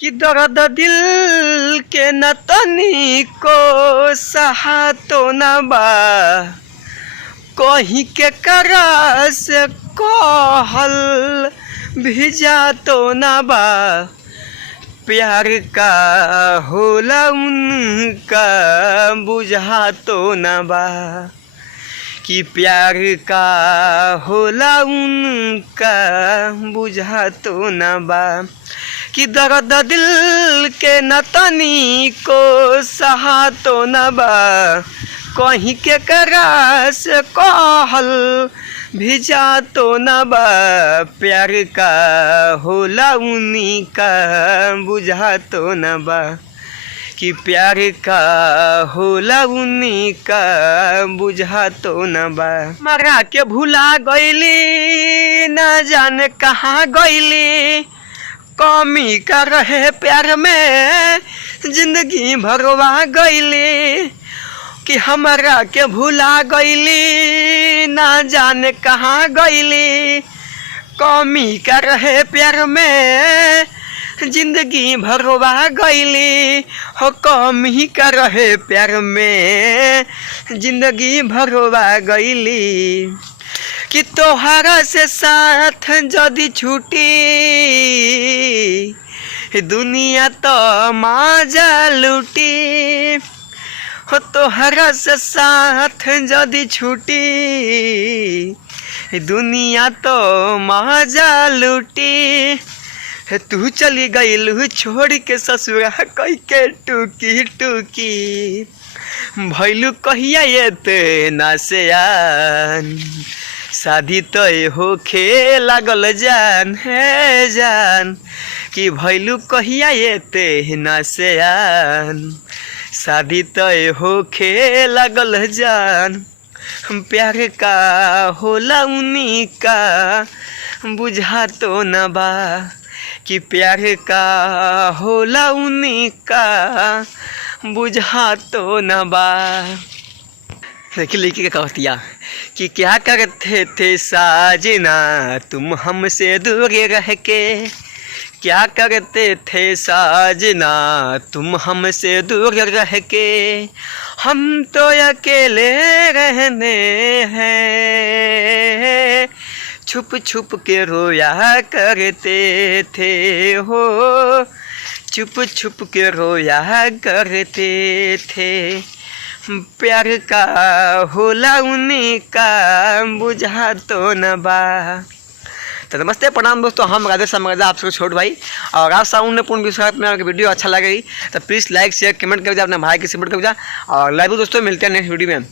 कि दर्द दिल के न तनी को सहा तो न बा कहीं के करा से कहल भिजा तो न बा प्यार का होला उनका बुझा तो न बा कि प्यार का होला उनका बुझा तो न बा कि दर्द दिल के न तनी को सहा तो न बा कहीं के करा से कहल भिजा तो न बा प्यार का होला उन्हीं का बुझा तो न बा कि प्यार का होला उन्हीं का बुझा तो न बा मरा के भुला गईली न जाने कहाँ गईली कमी का रहे प्यार में जिंदगी भरवा गईली कि हमरा के भुला गईली ना जाने कहाँ गईली कमी का रहे प्यार में जिंदगी भरवा गईली हो कमी का रहे प्यार में जिंदगी भरवा गईली कि तोहरा से साथ जदि छूटी दुनिया तो माजा लूटी हो तोहरा से साथ जदि छूटी दुनिया तो माजा लूटी तू चली गईलू छोड़ के ससुरा कई के टूकी टूकी भैलू कहिया ये ते ना से आन शादी तय होखे लागल जान है जान कि भैलू कहिया ये ते ना से आन शादी तय होखे लागल जान प्यार का होला उन्हीं का बुझा तो न बा कि प्यार का होला उन्हीं का बुझा तो न बा। देखिए लिखी क्या कहतिया कि क्या करते थे साजना तुम हमसे दूर रह के क्या करते थे साजना तुम हमसे दूर रह के हम तो अकेले रहने हैं छुप छुप के रोया करते थे हो छुप छुप के रोया करते थे प्यार का होला उन्हीं का बुझा तो न बा। तो नमस्ते प्रणाम दोस्तों, हम राधे श्याम आप सबको छोट भाई और आप साउंड पूर्ण विश्वास में अगर वीडियो अच्छा लगे तो प्लीज़ लाइक शेयर कमेंट कर अपने भाई की सपोर्ट कर और लाइव दोस्तों मिलते हैं नेक्स्ट वीडियो में।